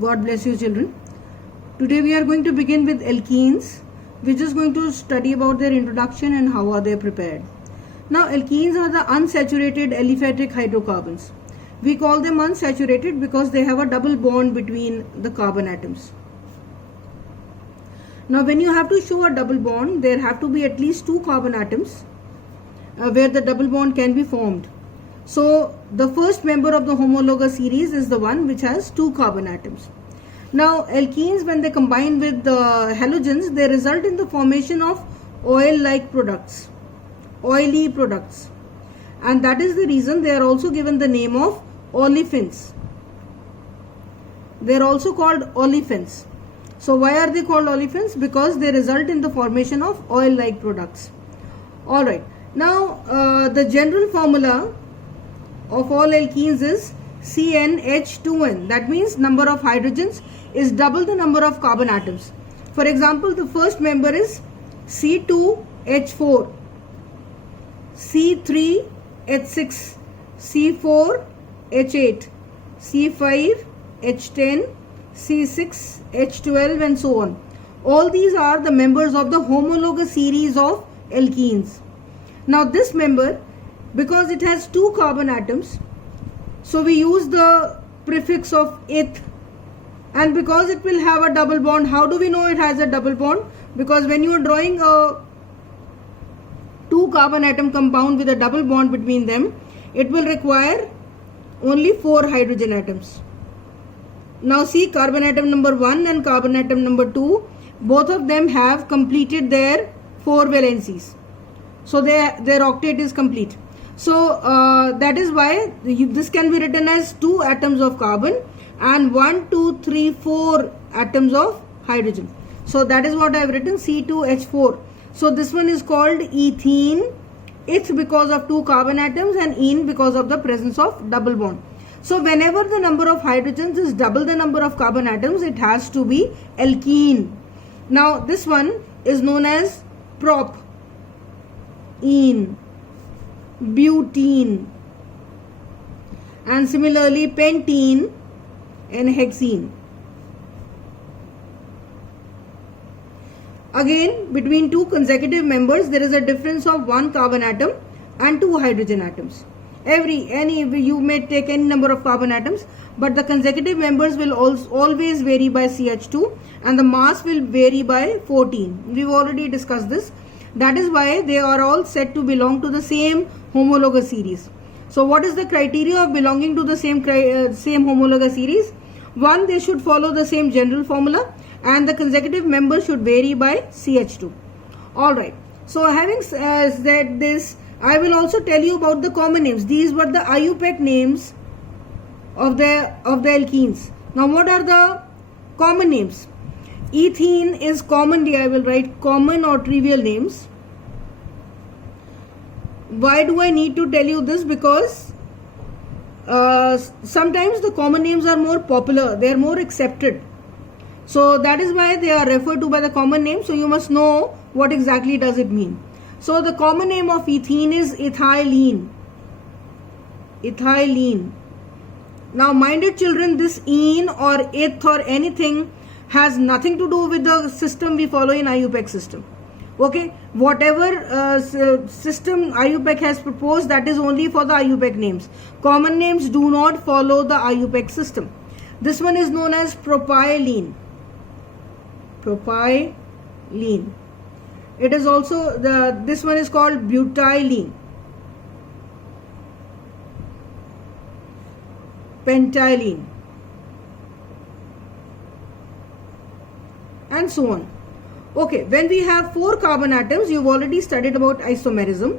God bless you, children. Today we are going to begin with alkenes. We're just going to study about their introduction and how are they prepared. Now, alkenes are the unsaturated aliphatic hydrocarbons. We call them unsaturated because they have a double bond between the carbon atoms. Now, when you have to show a double bond, there have to be at least two carbon atoms where the double bond can be formed. So, the first member of the homologous series is the one which has two carbon atoms. Now, alkenes, when they combine with the halogens, they result in the formation of oil-like products, oily products. And that is the reason they are also given the name of olefins. They are also called olefins. So, why are they called olefins? Because they result in the formation of oil-like products. Alright. Now, the general formula of all alkenes is CnH2n. That means number of hydrogens is double the number of carbon atoms. For example, the first member is C2H4, C3H6, C4H8, C5H10, C6H12 and so on. All these are the members of the homologous series of alkenes. Now this member, because it has two carbon atoms, so we use the prefix of eth, and because it will have a double bond. How do we know it has a double bond? Because when you are drawing a two carbon atom compound with a double bond between them, it will require only 4 hydrogen atoms. Now see, carbon atom number 1 and carbon atom number 2, both of them have completed their 4 valencies. So their octet is complete. So that is why this can be written as 2 atoms of carbon and 1, 2, 3, 4 atoms of hydrogen. So that is what I have written, C2H4. So this one is called ethene. It's because of 2 carbon atoms, and ene because of the presence of double bond. So whenever the number of hydrogens is double the number of carbon atoms, it has to be alkene. Now this one is known as prop, ene, butene, and similarly pentene and hexene. Again, between two consecutive members, there is a difference of 1 carbon atom and 2 hydrogen atoms. You may take any number of carbon atoms, but the consecutive members will always vary by CH2 and the mass will vary by 14. We've already discussed this. That is why they are all said to belong to the same homologous series. So what is the criteria of belonging to the same homologous series? 1, they should follow the same general formula, and the consecutive members should vary by CH2. Alright. So having said this, I will also tell you about the common names. These were the IUPAC names of the alkenes. Now what are the common names? Ethene is commonly, I will write common or trivial names. Why do I need to tell you this? Because sometimes the common names are more popular, they are more accepted. So that is why they are referred to by the common name. So you must know what exactly does it mean. So the common name of ethene is ethylene. Ethylene. Now, minded children, this ene or eth or anything has nothing to do with the system we follow in IUPAC system. Okay, whatever system IUPAC has proposed, that is only for the IUPAC names. Common names do not follow the IUPAC system. This one is known as propylene. Propylene. It is also this one is called butylene, pentylene, and so on. Okay, when we have 4 carbon atoms, you've already studied about isomerism.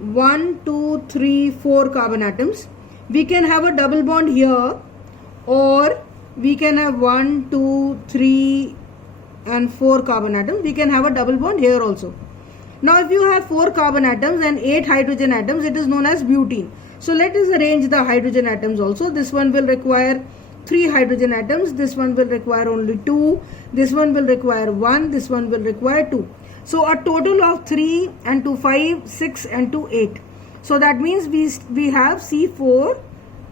1, 2, 3, 4 carbon atoms. We can have a double bond here, or we can have 1, 2, 3 and 4 carbon atoms. We can have a double bond here also. Now if you have 4 carbon atoms and 8 hydrogen atoms, it is known as butene. So let us arrange the hydrogen atoms also. This one will require 3 hydrogen atoms, this one will require only 2, this one will require 1, this one will require 2. So a total of 3 and 2 5, 6 and 2 8. So that means we have C4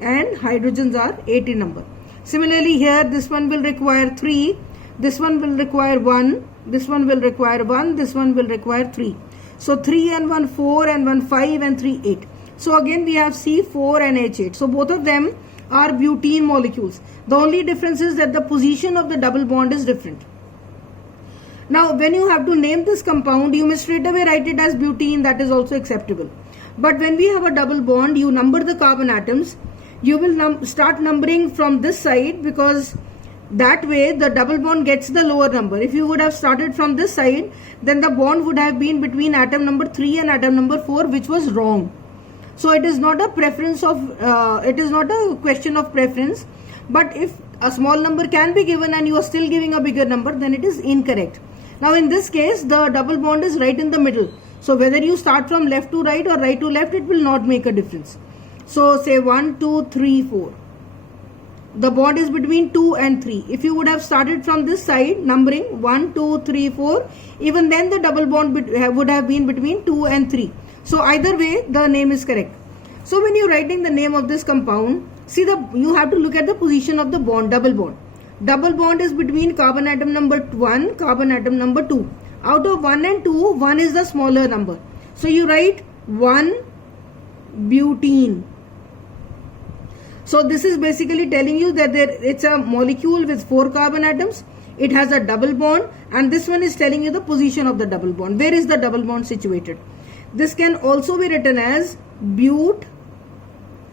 and hydrogens are 8 in number. Similarly here, this one will require 3, this one will require 1, this one will require 1, this one will require 3. So 3 and 1 4 and 1 5 and 3 8. So again we have C4 and H8. So both of them are butene molecules. The only difference is that the position of the double bond is different. Now when you have to name this compound, you may straight away write it as butene, that is also acceptable. But when we have a double bond, you number the carbon atoms. You will start numbering from this side, because that way the double bond gets the lower number. If you would have started from this side, then the bond would have been between atom number 3 and atom number 4, which was wrong. So it is not a preference of, it is not a question of preference. But if a small number can be given and you are still giving a bigger number, then it is incorrect. Now in this case, the double bond is right in the middle. So whether you start from left to right or right to left, it will not make a difference. So say 1, 2, 3, 4. The bond is between 2 and 3. If you would have started from this side, numbering 1, 2, 3, 4, even then the double bond would have been between 2 and 3. So either way, the name is correct. So when you are writing the name of this compound, see, you have to look at the position of the bond, double bond. Double bond is between carbon atom number 1, carbon atom number 2. Out of 1 and 2, 1 is the smaller number. So you write 1 butene. So this is basically telling you that it's a molecule with 4 carbon atoms. It has a double bond, and this one is telling you the position of the double bond. Where is the double bond situated? This can also be written as but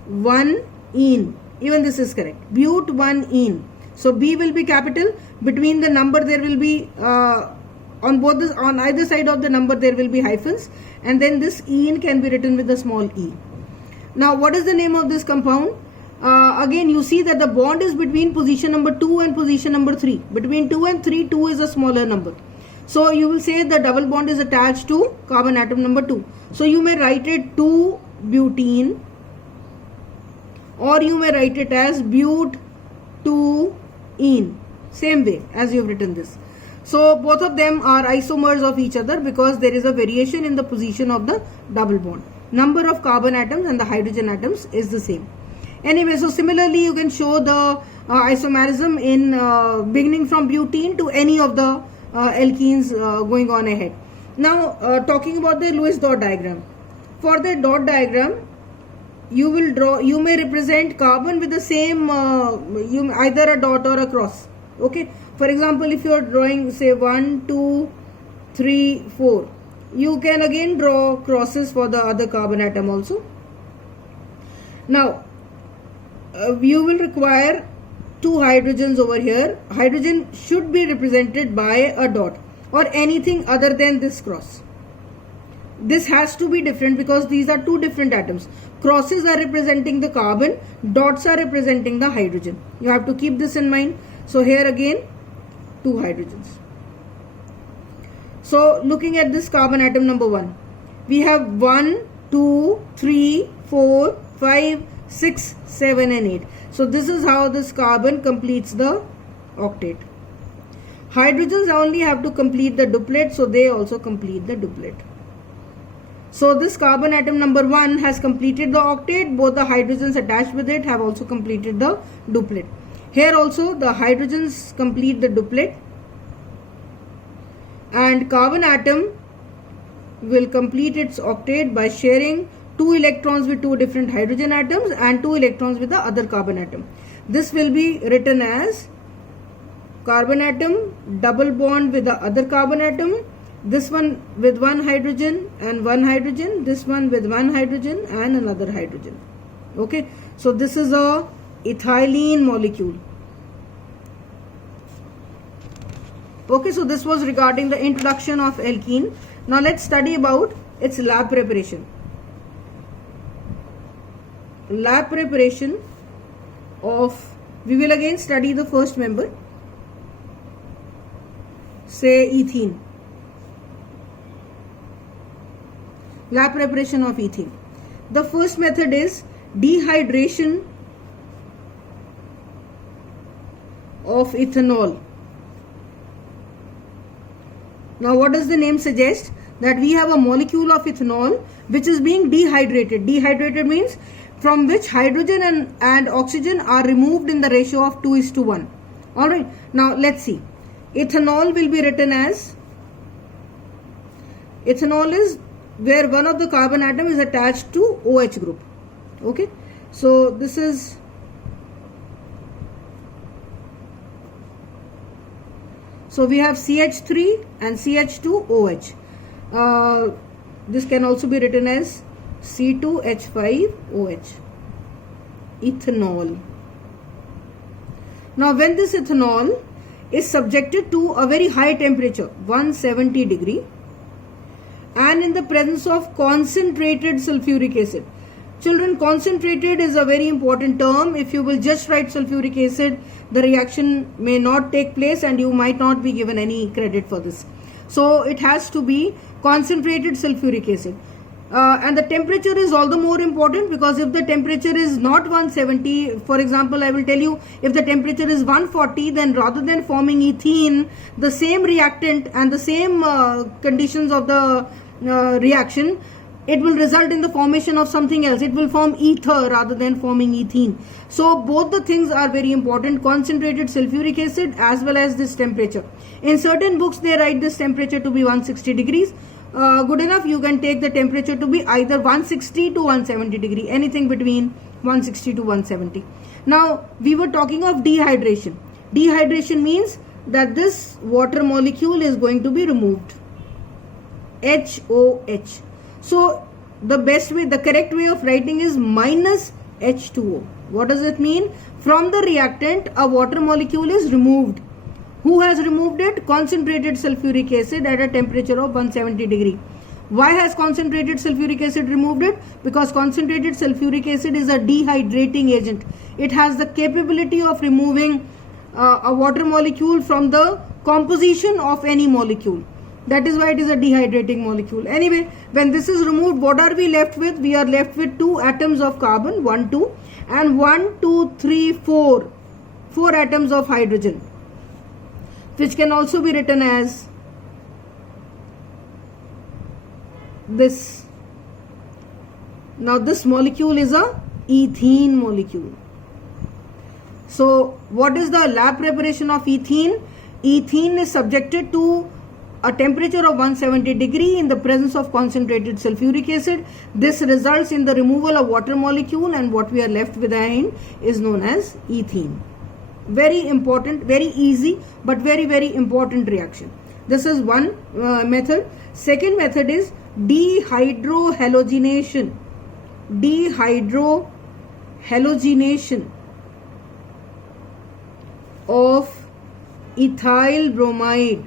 1-ene. Even this is correct. But 1-ene. So B will be capital. Between the number there will be on either side of the number there will be hyphens, and then this ene can be written with a small e. Now what is the name of this compound? Again you see that the bond is between position number 2 and position number 3. Between 2 and 3, 2 is a smaller number. So you will say the double bond is attached to carbon atom number 2. So you may write it 2-butene, or you may write it as but 2-ene. Same way as you have written this. So both of them are isomers of each other because there is a variation in the position of the double bond. Number of carbon atoms and the hydrogen atoms is the same. Anyway, so similarly you can show the isomerism in beginning from butene to any of the alkenes going on ahead. Now talking about the Lewis dot diagram. For the dot diagram, you may represent carbon with the same either a dot or a cross. Okay, for example, if you are drawing say 1, 2, 3, 4, you can again draw crosses for the other carbon atom also. Now you will require 2 hydrogens over here. Hydrogen should be represented by a dot or anything other than this cross. This has to be different because these are 2 different atoms. Crosses are representing the carbon, dots are representing the hydrogen. You have to keep this in mind. So here again 2 hydrogens. So looking at this carbon atom number 1, we have 1, 2, 3, 4, 5, 6, 7 and 8. So this is how this carbon completes the octet. Hydrogens only have to complete the duplet, so they also complete the duplet. So this carbon atom number 1 has completed the octet. Both the hydrogens attached with it have also completed the duplet. Here also the hydrogens complete the duplet, and carbon atom will complete its octet by sharing 2 electrons with 2 different hydrogen atoms and 2 electrons with the other carbon atom. This will be written as carbon atom double bond with the other carbon atom, this one with 1 hydrogen and 1 hydrogen, this one with 1 hydrogen and another hydrogen. Okay, so this is a ethylene molecule. Okay, so this was regarding the introduction of alkene. Now let's study about its lab preparation. Lab preparation of, we will again study the first member, say ethene. Lab preparation of ethene. The first method is dehydration of ethanol. Now what does the name suggest? That we have a molecule of ethanol which is being dehydrated. Dehydrated means from which hydrogen and oxygen are removed in the ratio of 2:1. Alright, now let's see. Ethanol will be written as, ethanol is where one of the carbon atom is attached to OH group. Okay, so this is, so we have CH3 and CH2OH. This can also be written as C2H5OH, ethanol. Now when this ethanol is subjected to a very high temperature, 170 degree, and in the presence of concentrated sulfuric acid. Children, concentrated is a very important term. If you will just write sulfuric acid, the reaction may not take place and you might not be given any credit for this. So it has to be concentrated sulfuric acid. And the temperature is all the more important, because if the temperature is not 170, for example, I will tell you, if the temperature is 140, then rather than forming ethene, the same reactant and the same conditions of the reaction, it will result in the formation of something else. It will form ether rather than forming ethene. So both the things are very important, concentrated sulfuric acid as well as this temperature. In certain books they write this temperature to be 160 degrees. Good enough, you can take the temperature to be either 160 to 170 degree, anything between 160 to 170. Now we were talking of dehydration. Dehydration means that this water molecule is going to be removed, HOH. So the best way, the correct way of writing is minus H2O. What does it mean? From the reactant a water molecule is removed. Who has removed it? Concentrated sulfuric acid at a temperature of 170 degree. Why has concentrated sulfuric acid removed it? Because concentrated sulfuric acid is a dehydrating agent. It has the capability of removing a water molecule from the composition of any molecule. That is why it is a dehydrating molecule. Anyway, when this is removed, what are we left with? We are left with 2 atoms of carbon, 1, 2, and 1, 2, 3, 4 atoms of hydrogen, which can also be written as this. Now this molecule is a ethene molecule. So what is the lab preparation of ethene? Ethene is subjected to a temperature of 170 degree in the presence of concentrated sulfuric acid. This results in the removal of water molecule, and what we are left behind is known as ethene. Very important, very easy, but very, very important reaction. This is one method. Second method is dehydrohalogenation. Dehydrohalogenation of ethyl bromide.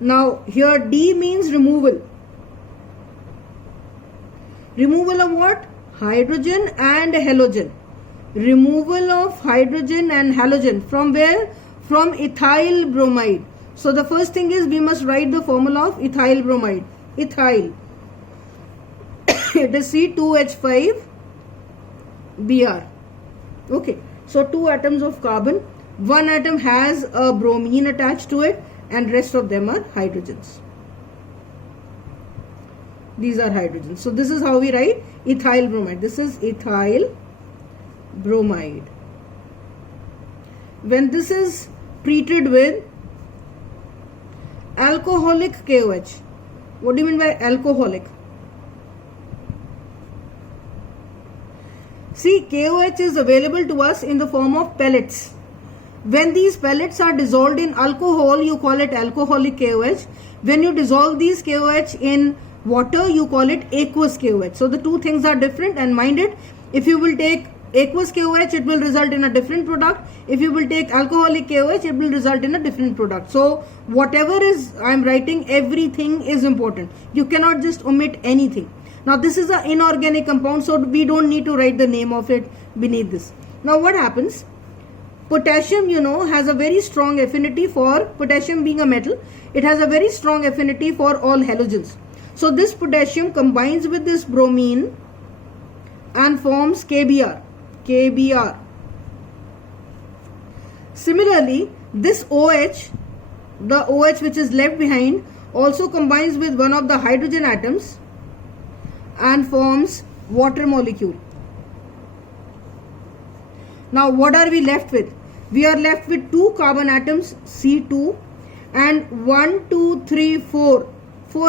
Now here D means removal. Removal of what? Hydrogen and halogen. Removal of hydrogen and halogen. From where? From ethyl bromide. So the first thing is we must write the formula of ethyl bromide. Ethyl. It is C2H5Br. Okay. So 2 atoms of carbon. 1 atom has a bromine attached to it, and rest of them are hydrogens. These are hydrogens. So this is how we write ethyl bromide. This is ethyl bromide. When this is treated with alcoholic KOH. What do you mean by alcoholic? See, KOH is available to us in the form of pellets. When these pellets are dissolved in alcohol, you call it alcoholic KOH. When you dissolve these KOH in water, you call it aqueous KOH. So the two things are different, and mind it, if you will take aqueous KOH, it will result in a different product. If you will take alcoholic KOH, it will result in a different product. So whatever is I am writing, everything is important. You cannot just omit anything. Now this is an inorganic compound, so we don't need to write the name of it beneath this. Now what happens? Potassium, has a very strong affinity for, potassium being a metal, it has a very strong affinity for all halogens. So this potassium combines with this bromine and forms KBr. Similarly, this OH, the OH which is left behind, also combines with one of the hydrogen atoms and forms water molecule. Now what are we left with? We are left with 2 carbon atoms, C2, and 4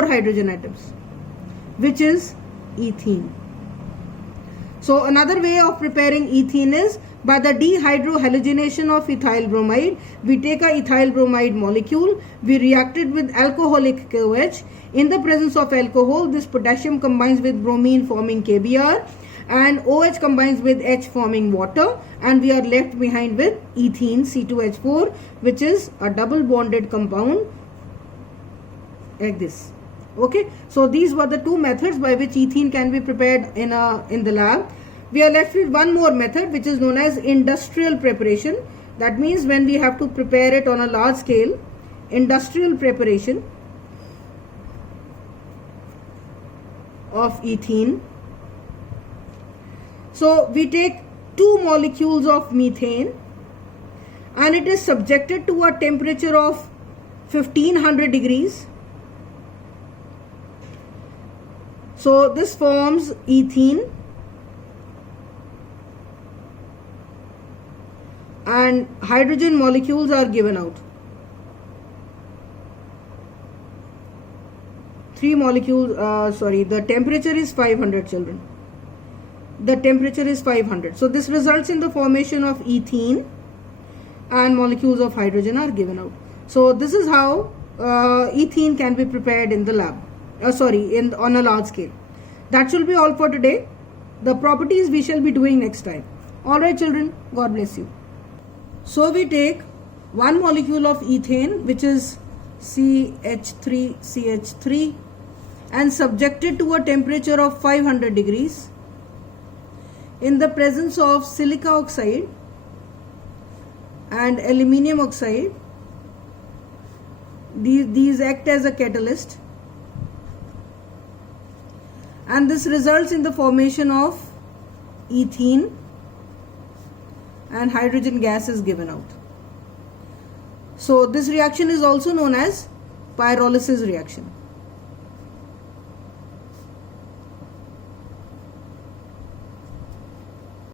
hydrogen atoms, which is ethene. So another way of preparing ethene is by the dehydrohalogenation of ethyl bromide. We take a ethyl bromide molecule, we react it with alcoholic KOH. In the presence of alcohol, this potassium combines with bromine forming KBr, and OH combines with H forming water, and we are left behind with ethene, C2H4, which is a double bonded compound like this. Okay, so these were the 2 methods by which ethene can be prepared in the lab. We are left with one more method, which is known as industrial preparation. That means when we have to prepare it on a large scale, industrial preparation of ethene. So we take 2 molecules of methane, and it is subjected to a temperature of 1500 degrees. So this forms ethene, and hydrogen molecules are given out. 3 molecules, the temperature is 500, children. The temperature is 500. So this results in the formation of ethene, and molecules of hydrogen are given out. So this is how ethene can be prepared in the lab. On a large scale. That shall be all for today. The properties we shall be doing next time. Alright children, God bless you. So we take 1 molecule of ethane, which is CH3CH3, and subject it to a temperature of 500 degrees in the presence of silica oxide and aluminium oxide. These act as a catalyst, and this results in the formation of ethene, and hydrogen gas is given out. So this reaction is also known as pyrolysis reaction.